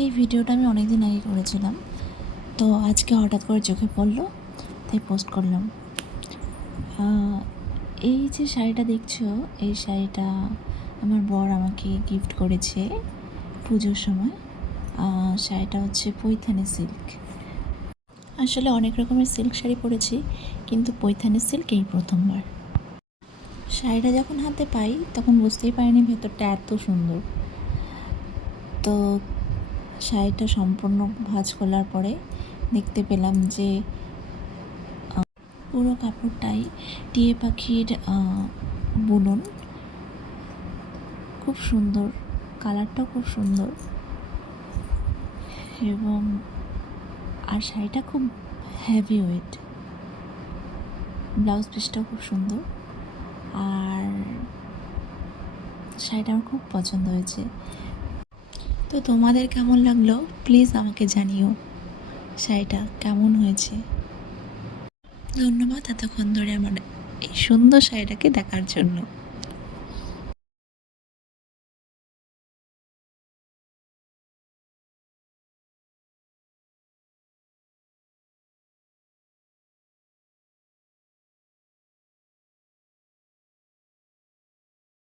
এই ভিডিওটা আমি অনেক দিন আগে করেছিলাম, তো আজকে হঠাৎ করে চোখে পড়লো, তাই পোস্ট করলাম। এই যে শাড়িটা দেখছো, এই শাড়িটা আমার বর আমাকে গিফট করেছে পুজোর সময়। শাড়িটা হচ্ছে পৈথানি সিল্ক। আসলে অনেক রকমের সিল্ক শাড়ি পরেছি, কিন্তু পৈথানি সিল্ক এই প্রথমবার। শাড়িটা যখন হাতে পাই তখন বুঝতেই পারিনি ভেতরটা এত সুন্দর। তো শাড়িটা সম্পূর্ণ ভাঁজ খোলার পরে দেখতে পেলাম যে পুরো কাপড়টাই টিয়ে পাখির বুনন। খুব সুন্দর, কালারটাও খুব সুন্দর, এবং আর শাড়িটা খুব হেভি ওয়েট। ব্লাউজ পিসটাও খুব সুন্দর, আর শাড়িটা আমার খুব পছন্দ হয়েছে। তো তোমাদের কেমন লাগলো প্লিজ আমাকে জানিও, শাড়িটা কেমন হয়েছে। ধন্যবাদ এতক্ষণ ধরে আমার এই সুন্দর শাড়িটাকে দেখার জন্য।